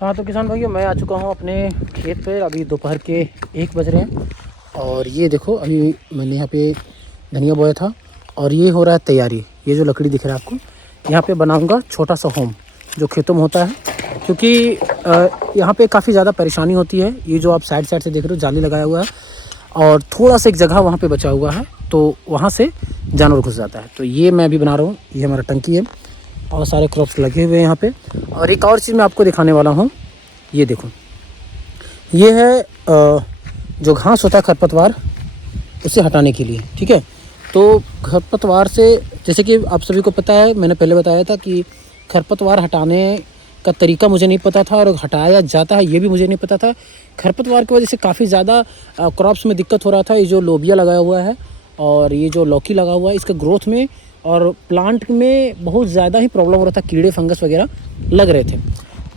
हाँ तो किसान भाइयों, मैं आ चुका हूँ अपने खेत पे। अभी दोपहर के 1 बज रहे हैं और ये देखो अभी मैंने यहाँ पे धनिया बोया था और ये हो रहा है तैयारी। ये जो लकड़ी दिख रहा है आपको, यहाँ पे बनाऊँगा छोटा सा होम जो खेतों में होता है, क्योंकि यहाँ पे काफ़ी ज़्यादा परेशानी होती है। ये जो आप साइड साइड से देख रहे हो जाली लगाया हुआ है और थोड़ा सा एक जगह वहाँ पे बचा हुआ है, तो वहाँ से जानवर घुस जाता है। तो ये मैं अभी बना रहा हूँ, ये हमारा टंकी है और सारे क्रॉप्स लगे हुए हैं यहाँ पे। और एक और चीज़ मैं आपको दिखाने वाला हूँ, ये देखो, ये है जो घास होता है खरपतवार, उसे हटाने के लिए। ठीक है, तो खरपतवार से, जैसे कि आप सभी को पता है, मैंने पहले बताया था कि खरपतवार हटाने का तरीका मुझे नहीं पता था और हटाया जाता है ये भी मुझे नहीं पता था। खरपतवार की वजह से काफ़ी ज़्यादा क्रॉप्स में दिक्कत हो रहा था। ये जो लोबिया लगाया हुआ है और ये जो लौकी लगा हुआ है, इसके ग्रोथ में और प्लांट में बहुत ज़्यादा ही प्रॉब्लम हो रहा था, कीड़े फंगस वगैरह लग रहे थे।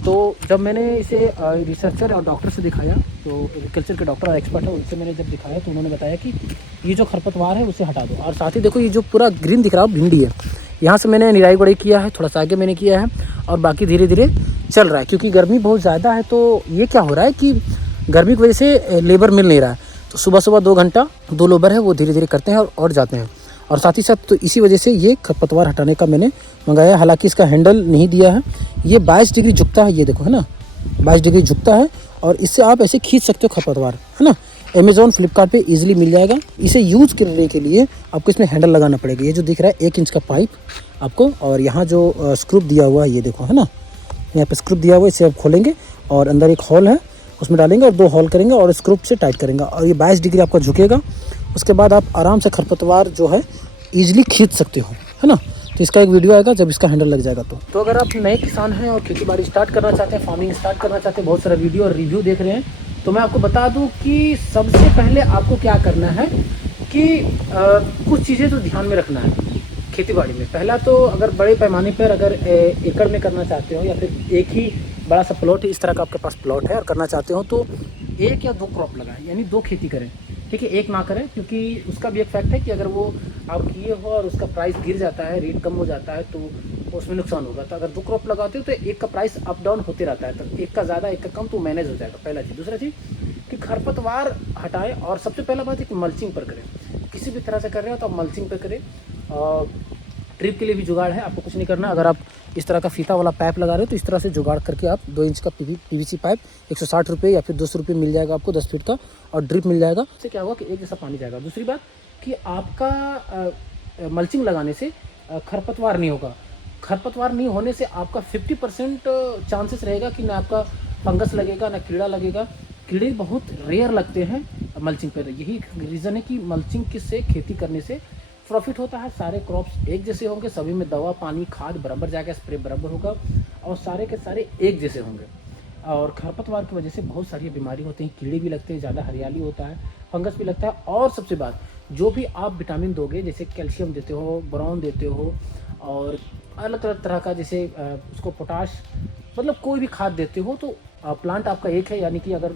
तो जब मैंने इसे रिसर्चर और डॉक्टर से दिखाया, जो एग्रीकल्चर के डॉक्टर और एक्सपर्ट है, उनसे मैंने जब दिखाया तो उन्होंने बताया कि ये जो खरपतवार है उसे हटा दो। और साथ ही देखो, ये जो पूरा ग्रीन दिख रहा है भिंडी है, यहाँ से मैंने निराई गुड़ाई किया है, थोड़ा सा आगे मैंने किया है और बाकी धीरे धीरे चल रहा है। क्योंकि गर्मी बहुत ज़्यादा है, तो ये क्या हो रहा है कि गर्मी की वजह से लेबर मिल नहीं रहा है। तो सुबह सुबह 2 घंटा 2 लेबर है वो धीरे धीरे करते हैं और जाते हैं। और साथ ही साथ तो इसी वजह से ये खरपतवार हटाने का मैंने मंगाया। हालांकि इसका हैंडल नहीं दिया है, ये 22 डिग्री झुकता है, ये देखो है ना, 22 डिग्री झुकता है और इससे आप ऐसे खींच सकते हो खरपतवार, है ना। अमेज़ॉन फ्लिपकार्ट पे इजीली मिल जाएगा। इसे यूज़ करने के लिए आपको इसमें हैंडल लगाना पड़ेगा। ये जो दिख रहा है 1 इंच का पाइप आपको, और यहाँ जो स्क्रू दिया हुआ है ये देखो, है ना, यहाँ पे स्क्रू दिया हुआ है। इसे आप खोलेंगे और अंदर एक होल है, उसमें डालेंगे और 2 होल करेंगे और स्क्रू से टाइट करेंगे और ये 22 डिग्री आपका झुकेगा। उसके बाद आप आराम से खरपतवार जो है ईजिली खींच सकते हो, है ना। तो इसका एक वीडियो आएगा जब इसका हैंडल लग जाएगा। तो अगर आप नए किसान हैं और खेती बाड़ी स्टार्ट करना चाहते हैं, फार्मिंग स्टार्ट करना चाहते हैं, बहुत सारा वीडियो और रिव्यू देख रहे हैं, तो मैं आपको बता दूं कि सबसे पहले आपको क्या करना है कि कुछ चीज़ें तो ध्यान में रखना है खेती बाड़ी में। पहला तो, अगर बड़े पैमाने पर अगर एकड़ में करना चाहते हो या फिर एक ही बड़ा सा प्लॉट है, इस तरह का आपके पास प्लॉट है और करना चाहते हो, तो 1 या 2 क्रॉप लगाएं, यानी 2 खेती करें। ठीक है, एक ना करें, क्योंकि उसका भी एक फैक्ट है कि अगर वो आप किए हो और उसका प्राइस गिर जाता है, रेट कम हो जाता है, तो उसमें नुकसान होगा। तो अगर 2 क्रॉप लगाते हो तो एक का प्राइस अप डाउन होते रहता है, तो एक का ज़्यादा एक का कम, तो मैनेज हो जाएगा। पहला चीज़। दूसरा चीज़ कि खरपतवार हटाएं और सबसे पहला बात है कि मल्चिंग पर करें। किसी भी तरह से कर रहे हो तो आप मल्चिंग पर करें। ट्रिप के लिए भी जुगाड़ है, आपको कुछ नहीं करना। अगर आप इस तरह का फीता वाला पाइप लगा रहे हो तो इस तरह से जुगाड़ करके आप 2 इंच का पीवीसी पाइप 160 रुपये या फिर 200 रुपये मिल जाएगा आपको, 10 फीट का, और ड्रिप मिल जाएगा। इससे क्या होगा कि एक जैसा पानी जाएगा। दूसरी बात कि आपका मल्चिंग लगाने से खरपतवार नहीं होगा। खरपतवार नहीं होने से आपका 50% चांसेस रहेगा कि ना आपका फंगस लगेगा ना कीड़ा लगेगा। कीड़े बहुत रेयर लगते हैं मल्चिंग पर। यही रीज़न है कि मल्चिंग से खेती करने से प्रॉफिट होता है। सारे क्रॉप्स एक जैसे होंगे, सभी में दवा पानी खाद बराबर जाएगा, स्प्रे बराबर होगा और सारे के सारे एक जैसे होंगे। और खरपतवार की वजह से बहुत सारी बीमारी होती हैं, कीड़े भी लगते हैं, ज़्यादा हरियाली होता है, फंगस भी लगता है। और सबसे बात, जो भी आप विटामिन दोगे, जैसे कैल्शियम देते हो, बोरॉन देते हो और अलग अलग तरह का, जैसे उसको पोटाश, मतलब कोई भी खाद देते हो, तो प्लांट आपका एक है। यानी कि अगर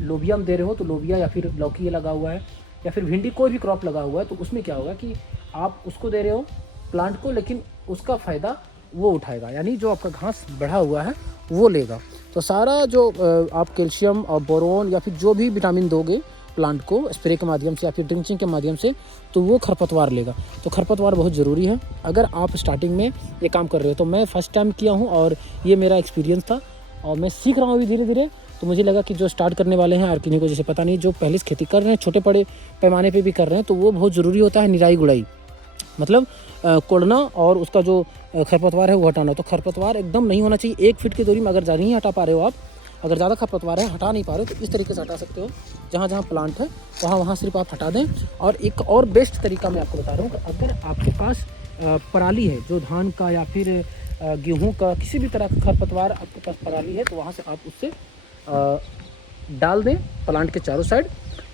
लोबिया दे रहे हो तो लोबिया या फिर लौकी लगा हुआ है या फिर भिंडी, कोई भी क्रॉप लगा हुआ है, तो उसमें क्या होगा कि आप उसको दे रहे हो प्लांट को, लेकिन उसका फ़ायदा वो उठाएगा, यानी जो आपका घास बढ़ा हुआ है वो लेगा। तो सारा जो आप कैल्शियम और बोरोन या फिर जो भी विटामिन दोगे प्लांट को स्प्रे के माध्यम से या फिर ड्रिंचिंग के माध्यम से, तो वो खरपतवार लेगा। तो खरपतवार बहुत ज़रूरी है अगर आप स्टार्टिंग में ये काम कर रहे हो। तो मैं फर्स्ट टाइम किया हूँ और ये मेरा एक्सपीरियंस था और मैं सीख रहा हूँ अभी धीरे धीरे। तो मुझे लगा कि जो स्टार्ट करने वाले हैं और किन्हीं को जैसे पता नहीं, जो पहले से खेती कर रहे हैं, छोटे बड़े पैमाने पे भी कर रहे हैं, तो वो बहुत ज़रूरी होता है निराई गुड़ाई, मतलब कोड़ना और उसका जो खरपतवार है वो हटाना। तो खरपतवार एकदम नहीं होना चाहिए 1 फीट की दूरी में। अगर ज़्यादा नहीं हटा पा रहे हो आप, अगर ज़्यादा खरपतवार है हटा नहीं पा रहे हो, तो इस तरीके से हटा सकते हो। जहाँ जहाँ प्लांट है वहाँ सिर्फ आप हटा दें। और एक और बेस्ट तरीका मैं आपको बता रहा हूँ कि अगर आपके पास पराली है, जो धान का या फिर गेहूँ का, किसी भी तरह का खरपतवार आपके पास पराली है, तो वहाँ से आप उससे डाल दें प्लांट के चारों साइड।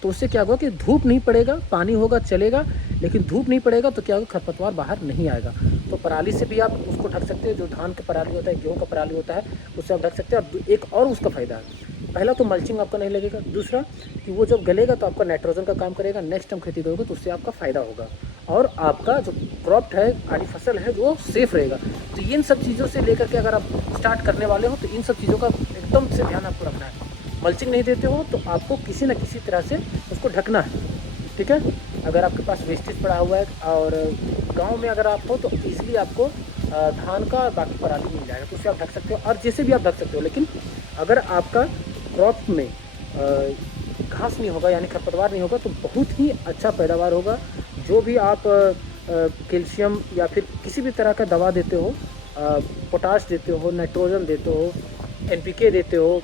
तो उससे क्या होगा कि धूप नहीं पड़ेगा, पानी होगा चलेगा, लेकिन धूप नहीं पड़ेगा तो क्या होगा, खरपतवार बाहर नहीं आएगा। तो पराली से भी आप उसको ढक सकते हो। जो धान का पराली होता है, गेहूँ का पराली होता है, उससे आप ढक सकते हो। और एक और उसका फ़ायदा है, पहला तो मल्चिंग आपका नहीं लगेगा, दूसरा कि वो जब गलेगा तो आपका नाइट्रोजन का काम करेगा। नेक्स्ट टाइम खेती करोगे तो उससे आपका फ़ायदा होगा। और आपका जो क्रॉप है आड़ी फसल है वो सेफ रहेगा। तो इन सब चीज़ों से लेकर के अगर आप स्टार्ट करने वाले हो तो इन सब चीज़ों का एकदम से ध्यान आपको रखना है। मल्चिंग नहीं देते हो तो आपको किसी न किसी तरह से उसको ढकना है, ठीक है। अगर आपके पास वेस्टेज पड़ा हुआ है और गांव में अगर आप हो तो ईजिली आपको धान का बाकी पराली मिल जाएगा, तो उससे आप ढक सकते हो और जैसे भी आप ढक सकते हो। लेकिन अगर आपका क्रॉप में घास नहीं होगा यानी खरपतवार नहीं होगा तो बहुत ही अच्छा पैदावार होगा। जो भी आप कैल्शियम या फिर किसी भी तरह का दवा देते हो, पोटाश देते हो, नाइट्रोजन देते हो, NPK देते हो,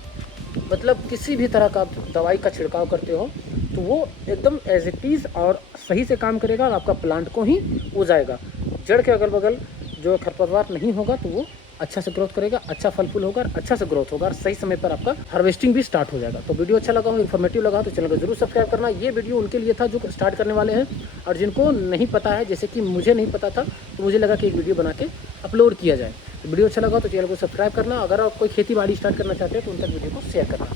मतलब किसी भी तरह का दवाई का छिड़काव करते हो तो वो एकदम एज इट इज़ और सही से काम करेगा और आपका प्लांट को ही हो जाएगा। जड़ के अगल बगल जो खरपतवार नहीं होगा तो वो अच्छा से ग्रोथ करेगा, अच्छा फल फूल होगा, अच्छा से ग्रोथ होगा और सही समय पर आपका हार्वेस्टिंग भी स्टार्ट हो जाएगा। तो वीडियो अच्छा लगा हो, इन्फॉर्मेटिव लगा तो चैनल को जरूर सब्सक्राइब करना। ये वीडियो उनके लिए था जो स्टार्ट करने वाले हैं और जिनको नहीं पता है, जैसे कि मुझे नहीं पता था तो मुझे लगा कि एक वीडियो बना के अपलोड किया जाए। तो वीडियो अच्छा लगा तो चैनल को सब्सक्राइब करना। अगर आप कोई खेती बाड़ी स्टार्ट करना चाहते हैं तो उन तक वीडियो को शेयर करना।